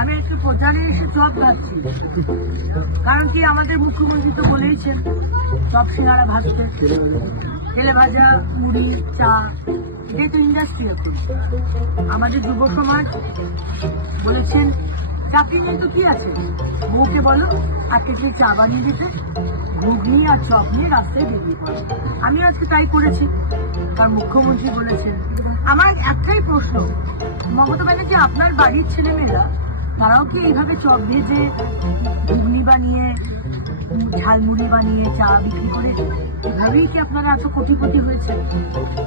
আমি একটু প্রচারে এসে চপ ভাবছি, কারণ কি আমাদের মুখ্যমন্ত্রী তো বলেইছেন চপ সিঙ্গারা ভাজতে, তেলে ভাজা, মুড়ি, চা, এটাই তো ইন্ডাস্ট্রি এখন। আমাদের যুব সমাজ বলেছেন চাকরির মতো কি আছে, বউকে বলো আজকে কি চা বানিয়ে দিতে, ঘুগনি আর চপ নিয়ে রাস্তায় বেরিয়ে পড়ে। আমি আজকে তাই করেছি, কারণ মুখ্যমন্ত্রী বলেছেন। আমার একটাই প্রশ্ন, মমতা ব্যানার্জি, আপনার বাড়ির ছেলেমেয়েরা তারাও কি এইভাবে চপ ভেজে, ঘুগনি বানিয়ে, ঝালমুড়ি বানিয়ে, চা বিক্রি করে এভাবেই কি আপনারা এত কোটিপতি হয়েছে?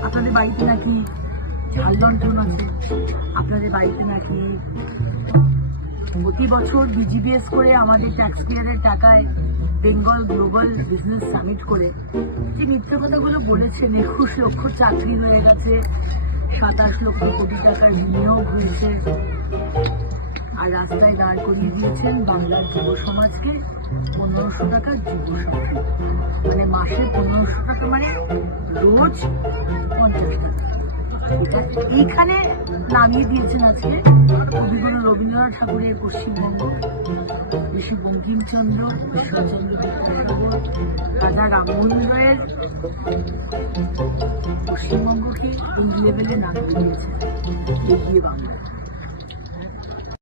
আপনাদের বাড়িতে নাকি ঝাল লণ্ঠন আছে, আপনাদের বাড়িতে নাকি প্রতি বছর বিজিবিএস করে আমাদের ট্যাক্স পেয়ারের টাকায় বেঙ্গল গ্লোবাল বিজনেস সামিট করে যে মিথ্যে কথাগুলো বলেছেন, 21 লক্ষ চাকরি হয়ে গেছে, 27 লক্ষ কোটি টাকার বিনিয়োগ হয়েছে, আর রাস্তায় দাঁড় করিয়ে দিয়েছেন বাংলার যুব সমাজকে 1500 টাকার যুব সাথী, মানে মাসে 1500 টাকা, মানে রোজ 50 টাকা। এইখানে নামিয়ে দিয়েছেন আজকে কবিগুরু রবীন্দ্রনাথ ঠাকুরের পশ্চিমবঙ্গ, ঋষি বঙ্কিমচন্দ্র, ঈশ্বরচন্দ্র বিদ্যাসাগর, রাজা রামমোহন রায়ের পশ্চিমবঙ্গকে এই লেভেলে নামিয়ে দিয়েছে এগিয়ে বাংলা।